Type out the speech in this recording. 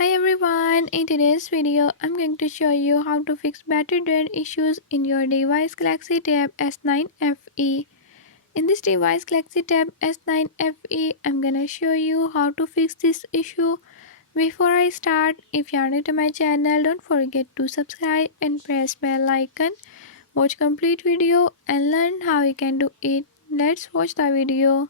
Hi everyone, in today's video I'm going to show you how to fix battery drain issues in your device Galaxy Tab S9 FE. In this device Galaxy Tab S9 FE, I'm gonna show you how to fix this issue. Before I start, if you are new to my channel, don't forget to subscribe and press bell icon. Watch complete video and learn how you can do it. Let's watch the video.